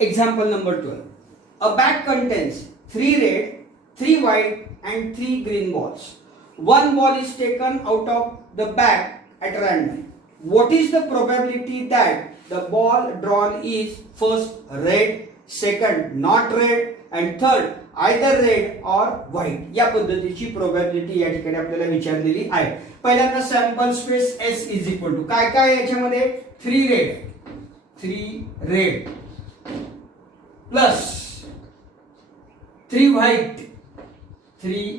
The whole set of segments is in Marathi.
Example number 12. A bag contains 3 red, 3 white and 3 green balls. One ball is taken out of the bag at random. What is the probability that the ball drawn is first red, second not red and third either red or white? या पद्धतीची प्रोबॅबिलिटी या ठिकाणी आपल्याला विचारलेली आहे. पहिल्यांदा sample space S is equal to काय काय याच्यामध्ये 3 red plus 3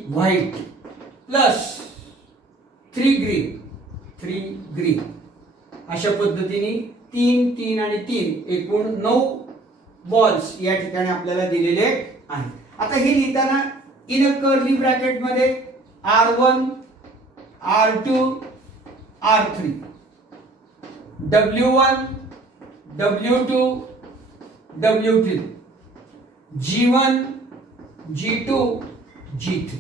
white plus 3 green अशा पद्धतीने 3 आणि 3 एकूण 9 बॉल्स या ठिकाणी आपल्याला दिलेले आहेत. आता हे लिहिताना इन अ कर्ली ब्रॅकेट मध्ये R1 R2 R3 W1 W2 W3 G1 G2 G3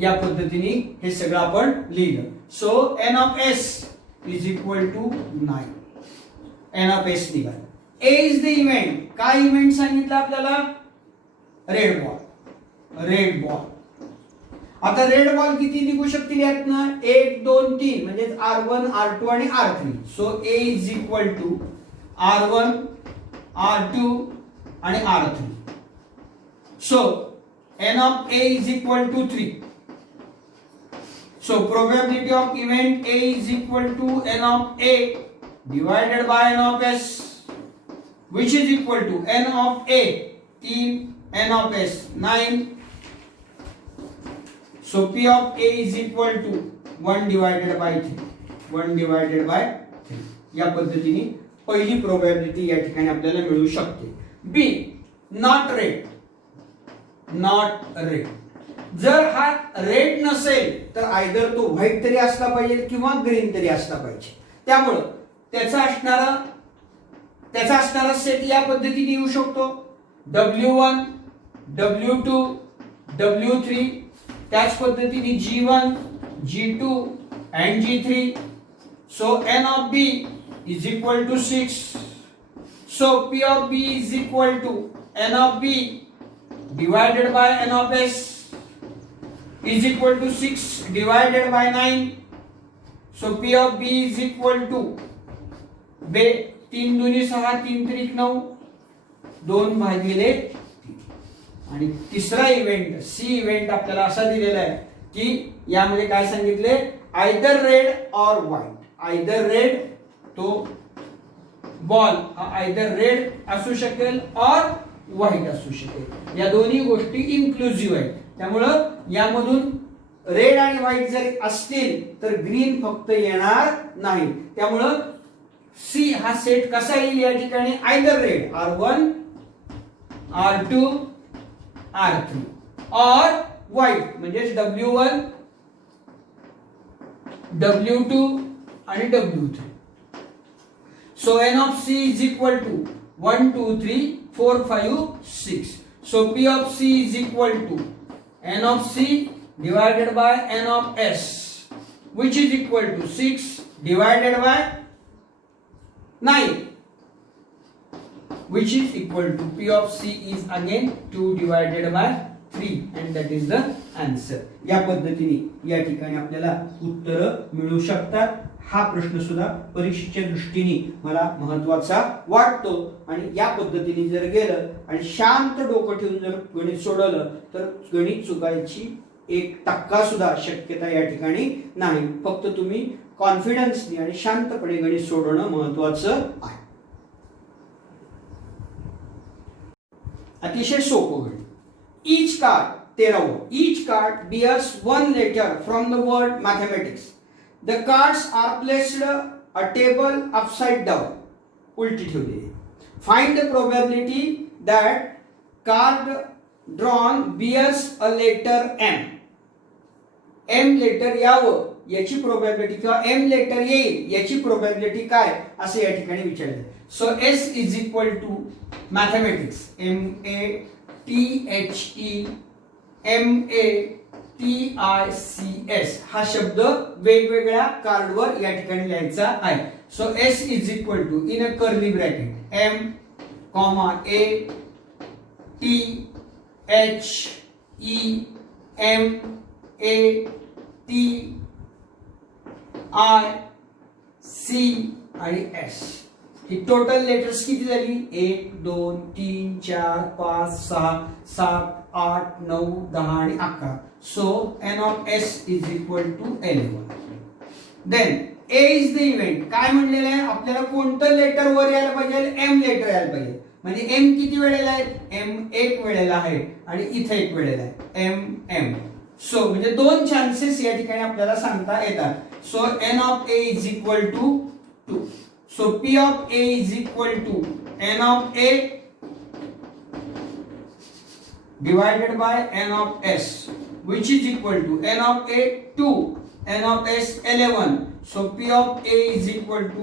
या पद्धतीने हे सगळं आपण लिहिलं. So n of s is equal to 9. n of s निघाला. a is the event. काय इव्हेंट सांगितलं आपल्याला? Red ball. आता रेड बॉल किती निघू शकतील यातनं? 1 2 3 म्हणजे R1 R2 आणि R3. So a is equal to R1 R2 आणि R3. So n of a is equal to 3. So probability of event A is equal to n of A divided by n of S, which is equal to n of A 3, n of S 9. So P of A is equal to 1 divided by 3. या पद्धतीने पहिली प्रोबॅबिलिटी या ठिकाणी आपल्याला मिळू शकते. B not red. जर हा रेड नसेल तर आयदर तो व्हाईट तरी असला पाहिजे किंवा ग्रीन तरी असला पाहिजे. त्यामुळं त्याचा असणारा सेट या पद्धतीने येऊ शकतो. W1 W2 W3 त्याच पद्धतीने G1 G2 and G3. So n of B is equal to 6. So P of B is equal to n of B divided by n of S is equal to 6 divided by 9. So P of B is equal to 3 दुनी 6 3 त्रिक 9 2 भागिले 3. आणि तिसरा इव्हेंट सी इव्हेंट आपल्याला असा दिलेला आहे की यामध्ये काय सांगितले? आयदर रेड और व्हाईट. आयदर रेड तो बॉल आयदर रेड असू शकेल और व्हाईट असू शकेल. या दोन्ही गोष्टी इन्क्लुझिव्ह आहेत. त्यामुळं यामधून रेड आणि व्हाईट जर असतील तर ग्रीन फक्त येणार नाही. त्यामुळं सी हा सेट कसा येईल या ठिकाणी? Either red R1 R2 R3 और व्हाईट म्हणजे W1 W2 आणि W3. So n of C is equal to 1 2 3 4 5 6. So P of C is equal to n of C divided by n of S, which is equal to 6 divided by 9, which is equal to P of C is again 2 divided by 3 and that is the answer. या पद्धतीने या ठिकाणी आपल्याला उत्तर मिळू शकतात. हा प्रश्न सुद्धा परीक्षेच्या दृष्टीने मला महत्त्वाचा वाटतो आणि या पद्धतीने जर गेलं आणि शांत डोकं ठेवून जर गणित सोडवलं तर गणित चुकायची 1% सुद्धा शक्यता या ठिकाणी नाही. फक्त तुम्ही कॉन्फिडन्सने आणि शांतपणे गणित सोडवणं महत्त्वाचं आहे. अतिशय सोपं गणित. Each card 13. Each card bears one letter from the word mathematics. The cards are placed a table upside down. उलटी ठेवलेली. Find the probability that card drawn bears a letter M. M letter यावं याची प्रोबॅबिलिटी किंवा M लेटर येईल याची प्रोबॅबिलिटी काय असं या ठिकाणी विचारलं. So S is equal to mathematics MATHEMATICS हा शब्द वेगवेगळ्या कार्डवर या ठिकाणी लिहायचा आहे. So S is equal to in a curly bracket M comma A T H E M A T I C आणि S. ही टोटल लेटर्स किती झाली? 1 2 3 4 5 6 7 8 9 10 आणि 11. So n of s is equal to 11. Then a is the event. काय म्हणलेलं आहे? आपल्याला कोणतं लेटर वर यायला पाहिजे? m लेटर यायला पाहिजे. म्हणजे m किती वेळेला आहे? m एक वेळेला आहे आणि इथे एक वेळेला आहे. m. सो म्हणजे दोन चान्सेस या ठिकाणी आपल्याला सांगता येतात. So n of a is equal to 2. So P of A is equal to N of A divided by N of S, which is equal to N of A 2, N of S 11. So P of A is equal to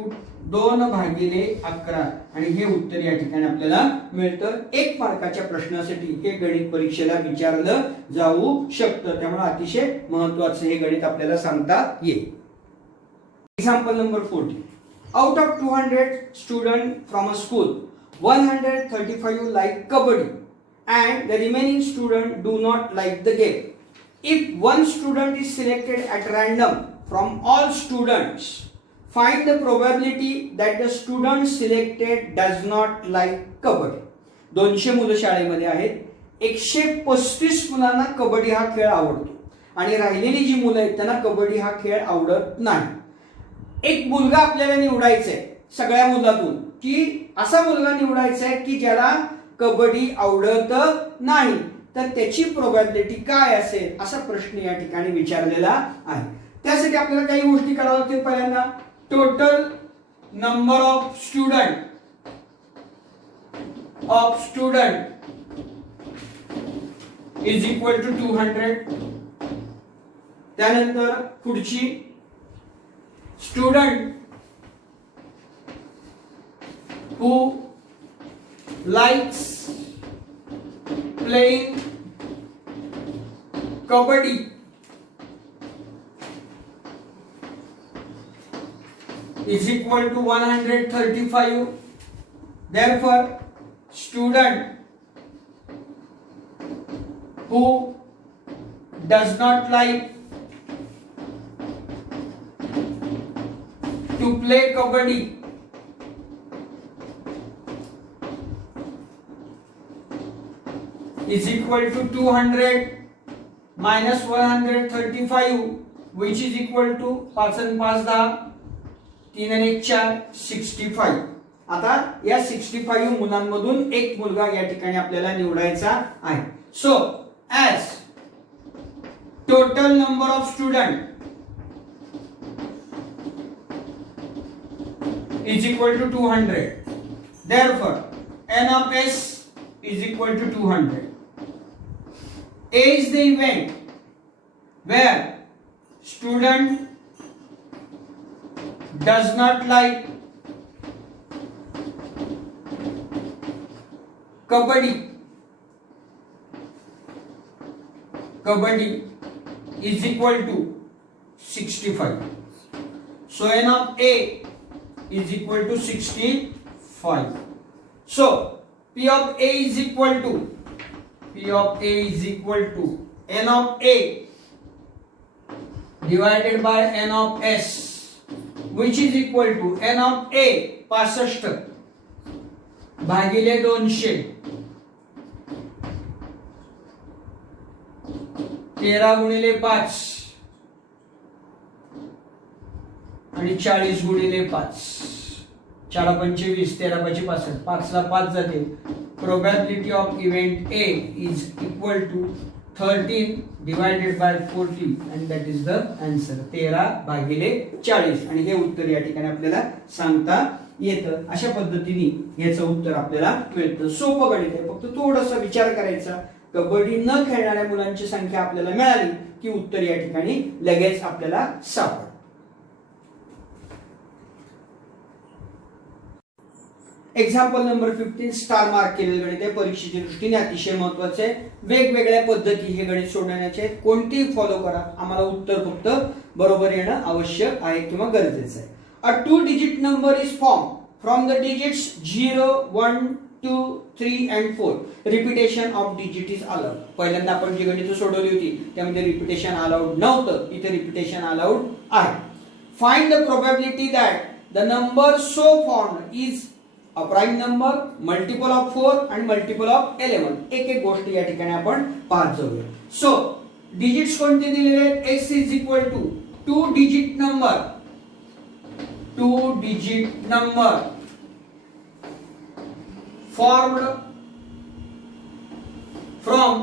2 भागिले 11 आणि हे उत्तर या ठिकाणी आपल्याला मिळतं. 1 मार्काच्या प्रश्नासाठी हे गणित परीक्षेला विचारलं जाऊ शकतं. त्यामुळे अतिशय महत्त्वाचं हे गणित आपल्याला सांगता येईल. Example number 14. Out of 200 students from a school, 135 like kabaddi and the remaining students do not like the game. If one student is selected at random from all students, find the probability that the student selected does not like kabaddi. 200 मुलं शाळेमध्ये आहेत. 135 मुलांना कबड्डी हा खेळ आवडतो आणि राहिलेली जी मुलं आहेत त्यांना कबड्डी हा खेळ आवडत नाही. एक मुलगा आपल्याला निवडायचा आहे सगळ्या मुलातून, की असा मुलगा निवडायचा आहे की ज्याला कबड्डी आवडत नाही, तर त्याची प्रोबॅबिलिटी काय असेल असा प्रश्न या ठिकाणी विचारलेला आहे. त्यासाठी आपल्याला काही गोष्टी कराव्या लागतील. पहिल्यांदा total number of student is equal to 200. त्यानंतर पुढची student who likes playing kabaddi is equal to 135. Therefore, student who does not like to play kabaddi is equal to 200 minus 135, which is equal to 5 and 5 10, 3 and 1 4, 65. आता या 65 मुलांमधून एक मुलगा या ठिकाणी आपल्याला निवडायचा आहे. So as total number of student is equal to 200. Therefore, n of s is equal to 200. A is the event where student does not like kabaddi. Kabaddi is equal to 65. So n of A is equal to 65. So P of A is equal to n of A divided by n of S, which is equal to n of A 65 भागिले 200. 13 गुणिले 5 आणि 40 गुणिले 5. 4 25, 13 5 65, 5 ला 5 जाते. Probability of event A is equal to 13 divided by 40 and that is the answer. 13 भागिले 40 आणि हे उत्तर या ठिकाणी आपल्याला सांगता येतं. अशा पद्धतीने याचं उत्तर आपल्याला मिळतं. सोपं गणित आहे, फक्त थोडासा विचार करायचा. कबड्डी न खेळणाऱ्या मुलांची संख्या आपल्याला मिळाली की उत्तर या ठिकाणी लगेच आपल्याला सापडतं. एक्झाम्पल नंबर 15 स्टार मार्क केलेलं गणित आहे. परीक्षेच्या दृष्टीने अतिशय महत्वाचे आहे. वेगवेगळ्या पद्धती हे गणित सोडवण्याचे आहेत. कोणतीही फॉलो करा, आम्हाला उत्तर फक्त बरोबर येणं आवश्यक आहे किंवा गरजेचं आहे. अ 2 digit number is formed from the digits 0 1 2 3 and 4 repetition of digit is allowed. पहिल्यांदा आपण जी गणित सोडवली होती त्यामध्ये रिपिटेशन अलाउड नव्हतं, इथे रिपिटेशन अलाउड आहे. Find the probability that the number so formed is a prime number, multiple of 4 आणि मल्टिपल ऑफ 11. एक एक गोष्ट या ठिकाणी आपण पाहत जाऊया. सो डिजिट्स कोणते दिलेले आहेत? x is equal to 2 digit number, 2 digit number formed from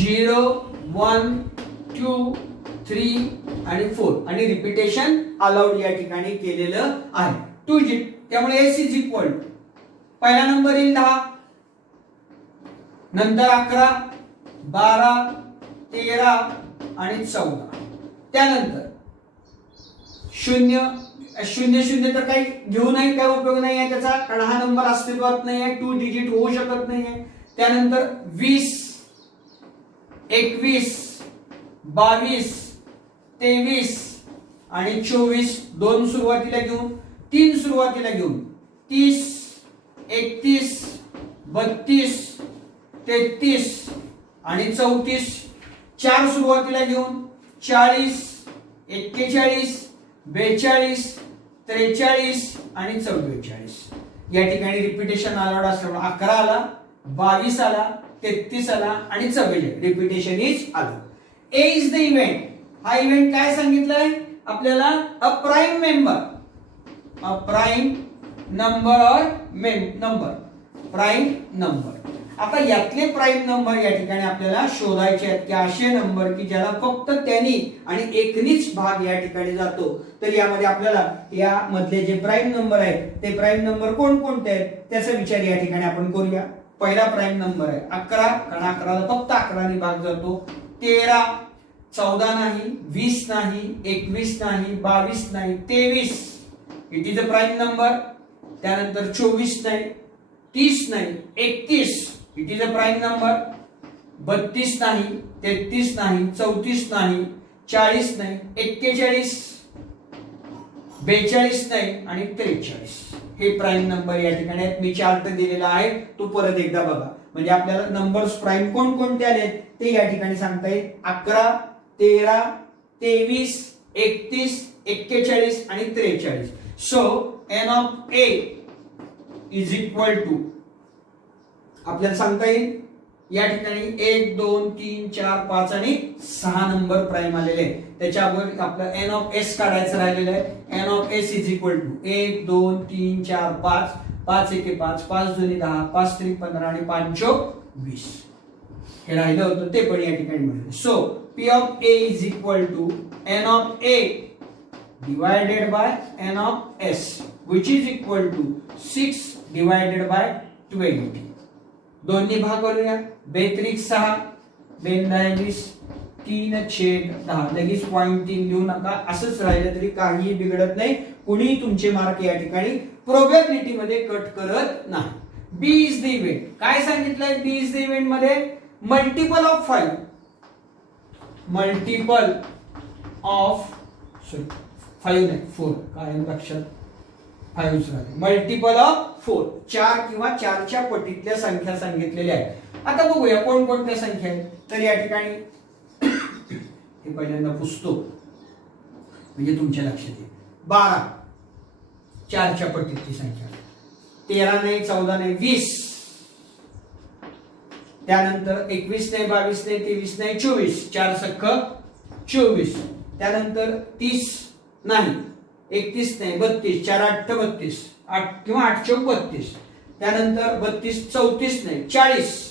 0 1 2 3 आणि 4 आणि रिपिटेशन अलाउड या ठिकाणी केलेलं आहे. 2 डिजिट, त्यामुळे s इज इक्वल पहिला नंबर येईल 10, नंतर 11 12 13 आणि 14, त्यानंतर 0 0 0 तर काही घेऊ नाही, काय उपयोग नाही आहे त्याचा, कारण हा नंबर अस्तित्वात नाही आहे, 2 डिजिट होऊ शकत नाही आहे. त्यानंतर 20 21 22 23 आणि 24, 2 सुरुवातीला घेऊन 3 सुरुवातीला घेऊन 30 31 32 33 आणि 34, 4 सुरुवातीला घेऊन 40 41 42 43 आणि 44. या ठिकाणी रिपिटेशन अलाउड असल्यामुळे 11 आला, 22 आला, 33 आला आणि 44. Repetition is allowed. A is the event. हा इव्हेंट काय सांगितलंय आपल्याला? A prime member, a prime number, prime number. आता यातले प्राइम नंबर या ठिकाणी आपल्याला शोधायचे आहेत की असे नंबर की ज्याला फक्त त्यांनी आणि एकनीच भाग या ठिकाणी जातो. तर यामध्ये आपल्याला या मधले जे प्राइम नंबर आहेत ते प्राइम नंबर कोणकोणते आहेत त्याचा विचार या ठिकाणी आपण करूया. पहिला प्राइम नंबर आहे 11, कारण 11ला फक्त 11 ने भाग जातो. 13 14 नाही, 20 नाही, 21 नाही, 22 नाही, 23 it is a prime number. त्यानंतर 24 नाही, 30 नाही, 31 it is a prime number. 32 नाही, 33 नाही, 34 नाही, 40 नाही, 41 42 नाही आणि 43. हे प्राइम नंबर या ठिकाणी आहेत. मी चार्ट दिलेला आहे, तो परत एकदा बघा म्हणजे आपल्याला नंबर्स प्राइम कोणकोणते आले ते या ठिकाणी सांगता येईल. 11 13 23 31 41 आणि 43. So n of a is equal to आपल्याला सांगता येईल या ठिकाणी 1 2 3 4 5 आणि 6 नंबर प्राइम आलेले आहेत. त्याच्यावर आपलं n ऑफ s काढायचं राहिलेलं आहे. n of s is equal to 1 2 3 4 5 5 1 5 5 2 10 5 3 15 आणि 5 4 20 हे राहिलं होतं ते पण या ठिकाणी मिळेल. So p of a is equal to n of a divided by n of s which is equal to 6 divided by 20. दोन्ही भाग करूया. 2 6 22 3/10. लगेच पॉइंट 3 लिहू नका, असंच राहिलं तरी काही बिघडत नाही. कुणी तुमचे मार्क या ठिकाणी प्रोबॅबिलिटी मध्ये कट करत नाही. बी इज द इव्हेंट. काय सांगितलंय बी इज द इव्हेंट मध्ये? मल्टिपल ऑफ 5, मल्टिपल ऑफ 5 नाही 4, काय लक्षात 5 राहिले. मल्टिपल ऑफ 4, 4 किंवा 4च्या पटीतल्या संख्या सांगितलेल्या आहेत. आता बघूया कोणकोणत्या संख्या आहेत. तर या ठिकाणी हे पहिल्यांदा पुसतो म्हणजे तुमच्या लक्षात येईल. 12 4च्या पटीतली संख्या, 13 नाही 14 नाही 20, त्यानंतर 21 नाही 22 नाही 23 नाही 24, 4 सख्ख 24, त्यानंतर 30 नाही 31 नाही 32, 4 8 32, 8 किंवा 8 चौक 32, त्यानंतर 32 34 नाही 40,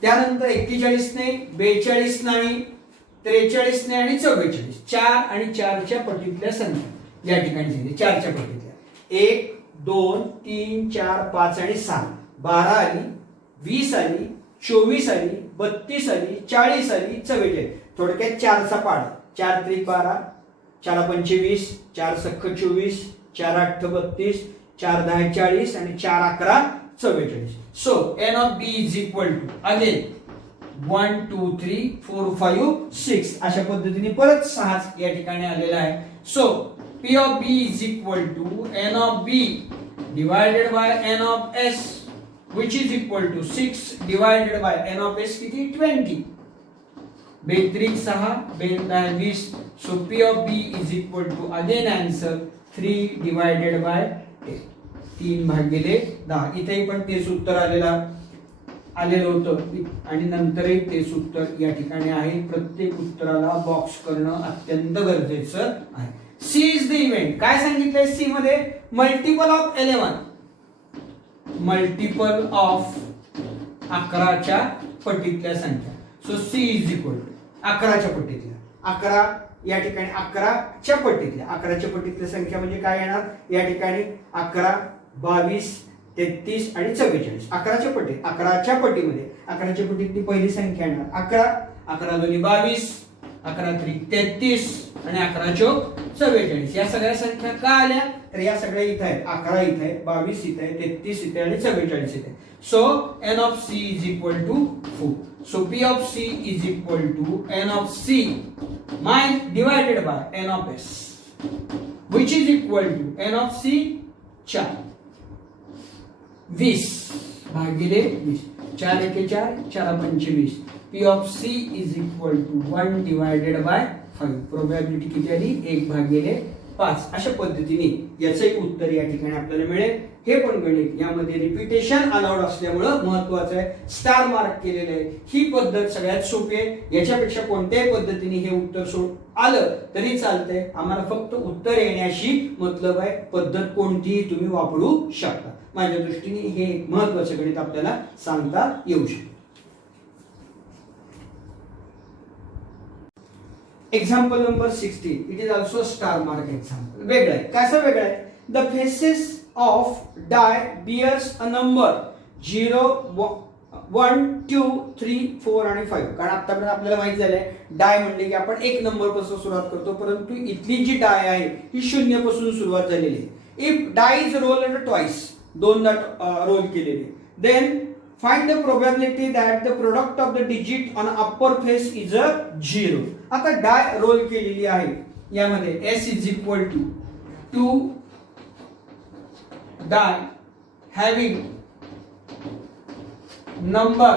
त्यानंतर 41 नाही 42 नाही 43 नाही आणि 44. 4 आणि 4च्या पटीतल्या संख्या या ठिकाणी सांगितल्या. 4च्या पटीतल्या 1 2 3 4 5 आणि 6, 12 आली 20 आली 24 आली 32 आली 40 आली 44. थोडक्यात 4चा पाडा. 4 त्रिक 12, 4 25, 4 सख्ख 24, 4 8 32, 4 10 40 आणि 4 11 44. So n of b is equal to again 1 2 3 4 5 6 अशा पद्धतीने परत 6 या ठिकाणी आलेला आहे. So p P of B is equal to N of B divided by N of S, which is equal to 6 divided by N of S किती 20. बेन 3 6 बेन 10 20. So P of B is equal to again answer 3 divided by 10. 3 भागिले 10. इथेही पण तेच उत्तर आलेलं होतं आणि नंतरही तेच उत्तर या ठिकाणी आहे. प्रत्येक उत्तराला बॉक्स करणं अत्यंत गरजेचं आहे. C is the event. काय सांगितलंय सी मध्ये? Multiple of 11. मल्टिपल ऑफ 11च्या पटीतल्या संख्या. So C is equal to 11च्या पटीतल्या. 11 या ठिकाणी 11च्या पटीतल्या. 11च्या पटीतल्या संख्या म्हणजे काय येणार? या ठिकाणी 11 22 33 आणि 44. 11च्या पटीत 11च्या पटीमध्ये 11च्या पटीतली पहिली संख्या येणार 11. 11 दोन्ही 22, 11 त्रिक 33 आणि 11 चौक 44. या सगळ्या संख्या का आल्या? तर या सगळ्या इथे आहेत. 11 इथे आहे, 22 इथे आहे, 33 इथे आणि 44 इथे. So n of c is equal to 4. So p of c is equal to n of c divided by n of s, which is equal to n of c 4 20 भागिले 20. 4 एके 4, 4 पंचे 20. P of c is equal to 1 divided by 5. Probability किती आली? 1 भागिले 5. अशा पद्धतीने याचंही उत्तर या ठिकाणी आपल्याला मिळेल. हे पण गणित यामध्ये रिपिटेशन अलाउड असल्यामुळं महत्वाचं आहे. स्टार मार्क केलेलं आहे. ही पद्धत सगळ्यात सोपी आहे. याच्यापेक्षा कोणत्याही पद्धतीने हे उत्तर आलं तरी चालतंय. आम्हाला फक्त उत्तर येण्याशी मतलब आहे. पद्धत कोणतीही तुम्ही वापरू शकता. माझ्या दृष्टीने हे एक महत्वाचं गणित आपल्याला सांगता येऊ शकतं. Example number 16. It is also star mark example. वेगळं आहे. कसं वेगळं आहे? The faces of die bears a number 0 1 2 3 4 आणि 5. कारण आतापर्यंत आपल्याला माहित झालंय डाय म्हणले की आपण एक नंबर पासून सुरुवात करतो, परंतु इथली जी डाय आहे ही 0 पासून सुरुवात झालेली आहे. If die is rolled twice, दोनदा रोल केलेली, then find the probability that the product of the digit on upper face is a 0. आता डाय रोल केलेली आहे. यामध्ये s is equal to 2 die having number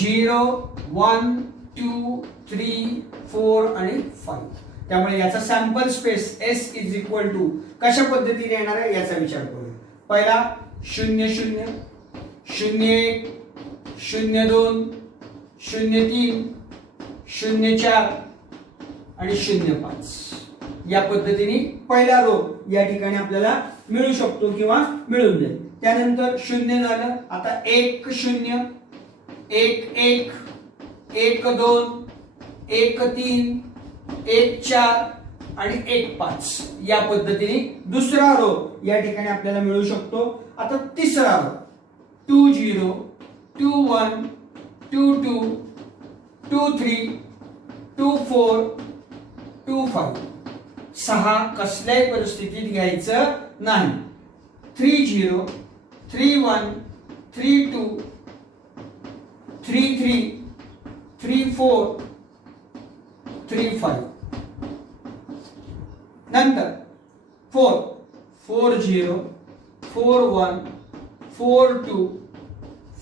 0 1 2 3 4 आणि 5. त्यामुळे याचा sample space s is equal to कशा पद्धतीने येणार आहे याचा विचार करूया. पहिला 0 0 0 1 0 2 0 3 0 4 आणि 0 5. या पद्धतीने पहिला रो या ठिकाणी आपल्याला मिळू शकतो किंवा मिळून जाईल. त्यानंतर 0 झालं. आता 1 0 1 1 1 2 1 3 1 4 आणि 1 5. या पद्धतीने दुसरा रो या ठिकाणी आपल्याला मिळू शकतो. आता तिसरा रो 2 0 2 1 2 2 2 3 2 4 2 5. 6 कसल्याही परिस्थितीत घ्यायचं नाही. 3 0 3 1 3 2 3 3 3 4 3 5. नंतर 4 4 0 4 1 4 2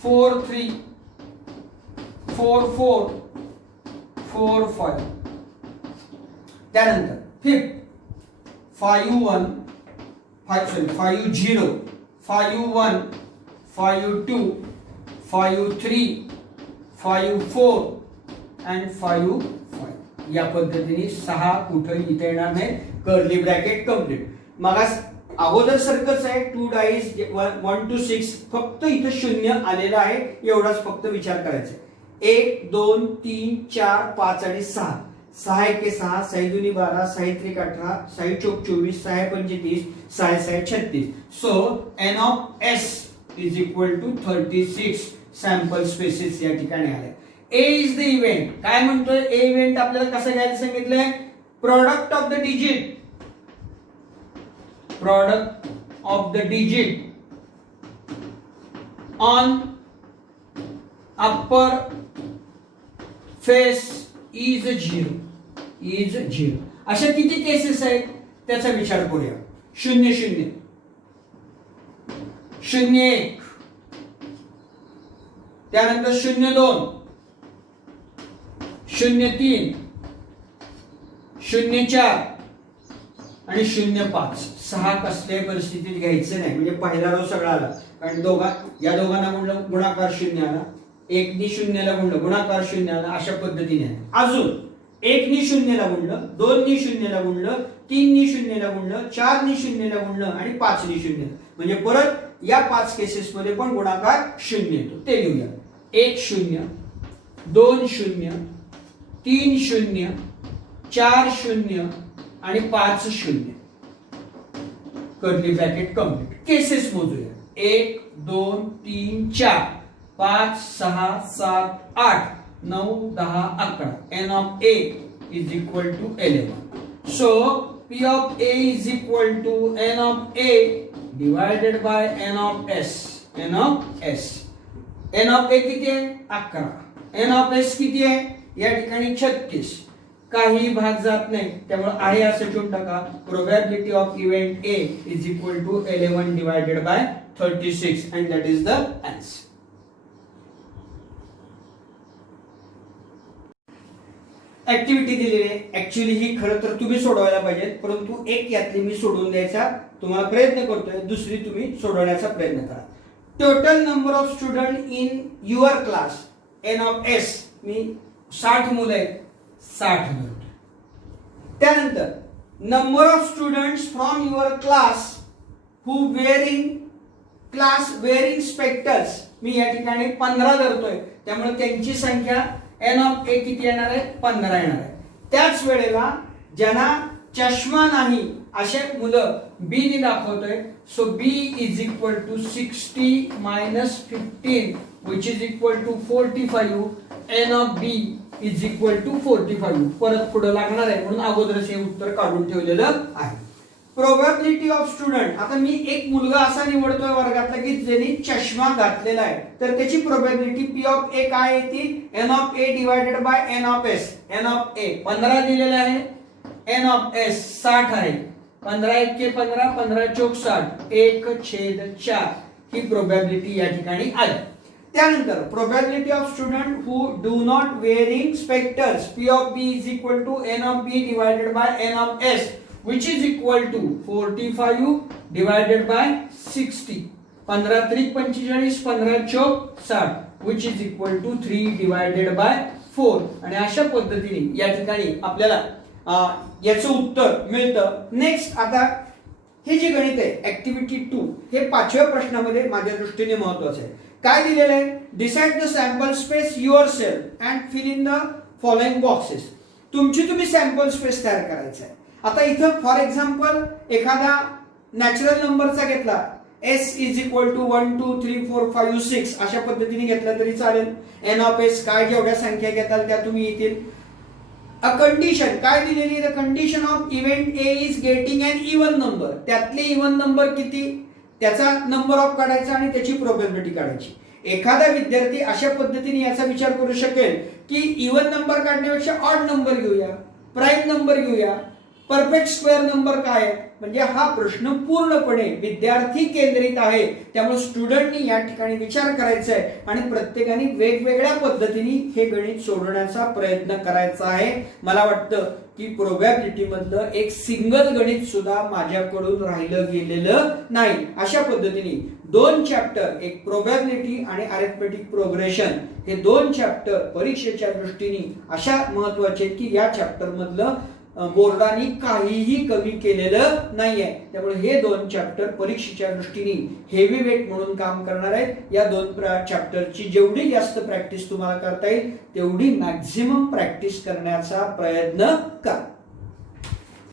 4 3 4 4 4 5. त्यानंतर 5 1 5 0 5 1 5 2 5 3 5 4 and 5 5. या पद्धतीने 6 कुठे इथे येणार नाही. Curly bracket complete. मग अगोदर सारखंच आहे. 2 डाईज 1 to 6. फक्त इथं 0 आलेला आहे. एवढाच फक्त विचार करायचा. 1 2 3 4 5 आणि 6. 6 1 6 6 2 12 6 3 18 6 4 24 6 5 30 6 6 36. So n of s is equal to 36 sample spaces या ठिकाणी आले. A is the event. काय म्हणतोय? A इव्हेंट आपल्याला कसं घ्यायचं सांगितलंय? Product of the digit. Product of the digit on upper face is 0. Is 0. अशा किती केसेस आहेत त्याचा विचार करूया. 0 0 0 1, त्यानंतर 0 2 0 3 0 4 आणि 0 5. 6 कसल्याही परिस्थितीत घ्यायचं नाही, म्हणजे पहिला रो सगळा आला. कारण या दोघांना गुणलं गुणाकार 0 आला, 1 नी 0 ला गुणलं गुणाकार 0 आला. अशा पद्धतीने अजून 1 नी 0 ला गुणलं, 2 नी 0 ला गुणलं, 3 नी 0 ला गुणलं, 4 नी 0 ला गुणलं आणि 5 नी 0 ला. म्हणजे परत या 5 केसेस मध्ये पण गुणाकार 0 येतो. ते लिहूया. 1 0 2 0 3 0 4 0 आणि 5 0. Curly bracket complete. केसेस मोजूया. 1 2 3 4 5 6 7 8 9 10 11. n of a is equal to 11. So p of a is equal to n of a divided by n of s. n of s. n of a किती आहे? 11. n of s किती आहे? या ठिकाणी 36. काही भाग जात नाही, त्यामुळे आहे असं ठेवून टाका. Probability of event A is equal to 11 divided by 36 and that is the answer. Activity दिलेली आहे. ऍक्च्युअली ही खरं तर तुम्ही सोडवायला पाहिजे, परंतु एक यातली मी सोडवून द्यायचा तुम्हाला प्रयत्न करतोय, दुसरी तुम्ही सोडवण्याचा प्रयत्न करा. Total number of student in your class n of S. मी 60 मुलं आहेत, 60 मिनिट. त्यानंतर number of students from your class who wearing spectacles. मी या ठिकाणी 15 धरतोय, त्यामुळे त्यांची संख्या एन ऑफ ए किती येणार आहे? 15 येणार आहे. त्याच वेळेला ज्यांना चष्मा नाही असे मुलं बी ने दाखवतोय. So b is equal to 60 minus 15 which is equal to 45. N of b is equal to 45. परत पुढे लागणार आहे म्हणून अगोदरच हे उत्तर काढून ठेवलेलं आहे. Probability of student. आता मी एक मुलगा असा निवडतोय वर्गातला की ज्यांनी चष्मा घातलेला आहे, तर त्याची प्रोबॅबिलिटी पी ऑफ ए काय येते? N of A divided by n of S. N of A 15 दिलेला आहे, एन ऑफ एस 60 आहे. 15 1 15, 15 चौक 60, 1/4 ही प्रोबॅबिलिटी या ठिकाणी आली. त्यानंतर probability of student who do not wearing spectacles. P of b is equal to n of b divided by n of s which is equal to 45 divided by 60. 15 3 45, 15 Chowk 60 which is equal to 3 divided by 4. आणि अशा पद्धतीने या ठिकाणी आपल्याला याचं उत्तर मिळतं. नेक्स्ट आता हे जे गणित आहे ऍक्टिव्हिटी 2 हे 5व्या प्रश्नामध्ये माझ्या दृष्टीने महत्त्वाचं आहे. काय दिलेलं आहे? Decide the sample space yourself and fill in the following boxes. तुम्ही सॅम्पल स्पेस तयार करायचं आहे. आता इथं फॉर एक्झाम्पल एखादा नॅचरल नंबरचा घेतला, एस इज इक्वल टू 1 2 3 4 5 6 अशा पद्धतीने घेतला तरी चालेल. एन ऑफ एस काय जेवढ्या संख्या घेताल त्या तुम्ही येतील. अ कंडिशन काय दिलेली? The condition of event A is getting an even number. त्यातले इव्हन नंबर किती त्याचा नंबर ऑफ काढायचा आणि त्याची प्रोबॅबिलिटी काढायची. एखादा विद्यार्थी अशा पद्धतीने याचा विचार करू शकेल की इव्हन नंबर काढण्यापेक्षा ऑड नंबर घेऊया, प्राईम नंबर घेऊया, परफेक्ट स्क्वेअर नंबर काय आहे. म्हणजे हा प्रश्न पूर्णपणे विद्यार्थी केंद्रित आहे. त्यामुळे स्टुडंटनी या ठिकाणी विचार करायचा आहे आणि प्रत्येकाने वेगवेगळ्या पद्धतीने हे गणित सोडवण्याचा प्रयत्न करायचा आहे. मला वाटतं की प्रोबॅबिलिटी मधलं एक सिंगल गणित सुद्धा माझ्याकडून राहिलं गेलेलं नाही. अशा पद्धतीने 2 चॅप्टर, एक प्रोबॅबिलिटी आणि अरिथमेटिक प्रोग्रेशन, हे 2 चॅप्टर परीक्षेच्या दृष्टीने अशा महत्वाचे की या चॅप्टर मधलं बोर्डाने काहीही कमी केलेलं नाहीये. त्यामुळे हे 2 चॅप्टर परीक्षेच्या दृष्टीने हेवी वेट म्हणून काम करणार आहेत. या 2 चॅप्टरची जेवढी जास्त प्रॅक्टिस तुम्हाला करता येईल तेवढी मॅक्झिमम प्रॅक्टिस करण्याचा प्रयत्न करा.